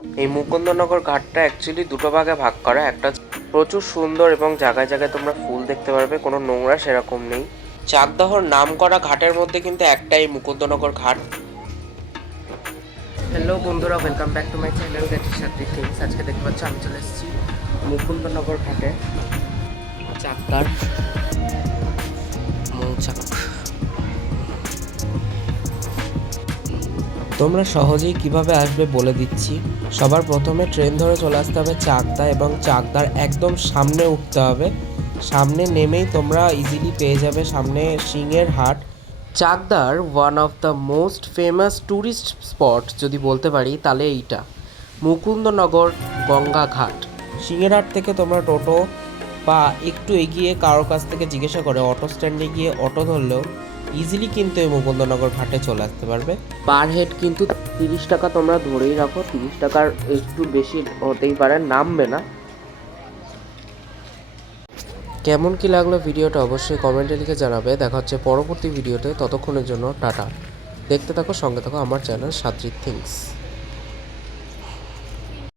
এই মুকুন্দনগর ঘাটটা অ্যাকচুয়ালি দুটো ভাগে ভাগ করা। একটা প্রচুর সুন্দর এবং জায়গায় জায়গায় তোমরা ফুল দেখতে পারবে, কোনো নোংরা সেরকম নেই। চাকদাহর নাম করা ঘাটের মধ্যে কিন্তু একটাই মুকুন্দনগর ঘাট। হ্যালো বন্ধুরা, welcome back to my channel that is Sathi things. আজকে দেখতে পাচ্ছ আমি চলে এসেছি মুকুন্দনগর ঘাটে, চাকদার মৌচাক। তোমরা সহজেই কিভাবে আসবে বলে দিচ্ছি। সবার প্রথমে ট্রেন ধরে চলে আসতে হবে চাকদা, এবং চাকদার একদম সামনে উঠতে হবে। সামনে নেমেই তোমরা ইজিলি পেয়ে যাবে সামনে সিংহের হাট। চাকদার one of the most famous tourist spot যদি বলতে পারি তাহলে এইটা মুকুন্দনগর গঙ্গা ঘাট। সিংহের হাট থেকে তোমরা টোটো বা একটু এগিয়ে কারোর কাছ থেকে জিজ্ঞাসা করে অটো স্ট্যান্ডে গিয়ে অটো ধরলেও ইজিলি কিন্তু এই মুকুন্দনগর ঘাটে চলে আসতে পারবে। পার হেড কিন্তু 30 টাকা তোমরা ধরেই রাখো, 30 টাকার একটু বেশি হতেই পারে, নামবে না। কেমন কি লাগলো ভিডিওটা অবশ্যই কমেন্টে লিখে জানাবে। দেখা হচ্ছে পরবর্তী ভিডিওতে, ততক্ষণের জন্য টাটা। দেখতে থাকো, সঙ্গে থাকো আমার চ্যানেল সাত্রিক থিংস।